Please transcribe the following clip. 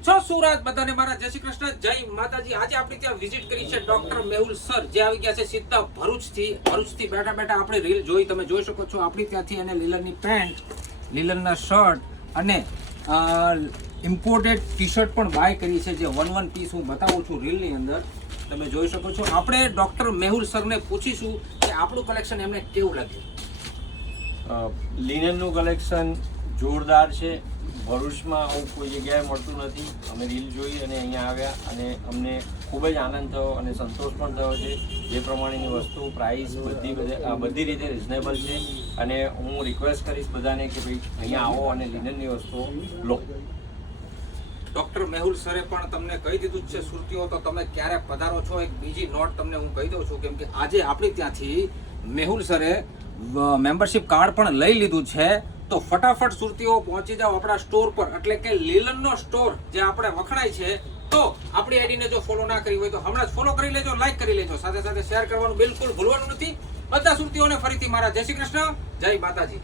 કેમ છો સુરત બધાને મારા જય શ્રી કૃષ્ણ જય માતાજી। આજે આપણે ત્યાં વિઝિટ કરી છે ડોક્ટર મેહુલ સર, જે આવી ગયા છે સીધા ભરૂચથી બેઠા બેઠા આપણે રીલ જોઈ તમે જોઈ શકો છો। આપણી ત્યાંથી એને લીલરની પેન્ટ, લીલરના શર્ટ અને ઇમ્પોર્ટેડ ટી શર્ટ પણ બાય કરી છે, જે વન પીસ હું બતાવું છું રીલની અંદર તમે જોઈ શકો છો। આપણે ડોક્ટર મેહુલ સરને પૂછીશું કે આપણું કલેક્શન એમને કેવું લાગ્યું। લિનનનું કલેક્શન જોરદાર છે। ભરૂચમાં આવું કોઈ જગ્યાએ મળતું નથી। અમે રીલ જોઈ અને અહીંયા આવ્યા અને અમને ખૂબ જ આનંદ થયો અને સંતોષ પણ થયો છે। જે પ્રમાણેની વસ્તુ પ્રાઇસ બધી રીતે રિઝનેબલ છે અને હું રિક્વેસ્ટ કરીશ બધાને કે ભાઈ અહીંયા આવો અને લિનનની વસ્તુઓ લો। ડોક્ટર મેહુલ સરે પણ તમને કહી દીધું છે સુરતીઓ, તો તમે ક્યારે પધારો છો એક બીજી નોટ તમને હું કહી દઉં છું, કેમ કે આજે આપણી ત્યાંથી મેહુલ સરે મેમ્બરશિપ કાર્ડ પણ લઈ લીધું છે। તો ફટાફટ સુરતીઓ પહોંચી જાઓ આપણા સ્ટોર પર, એટલે કે લીલનનો સ્ટોર જે આપણે વખણાય છે। તો આપણી આઈડીને જો ફોલો ના કરી હોય તો હમણાં જ ફોલો કરી લેજો, લાઈક કરી લેજો, સાથે સાથે શેર કરવાનું બિલકુલ ભૂલવાનું નથી। બધા સુરતીઓને ફરીથી મારા જય શ્રી કૃષ્ણ જય માતાજી।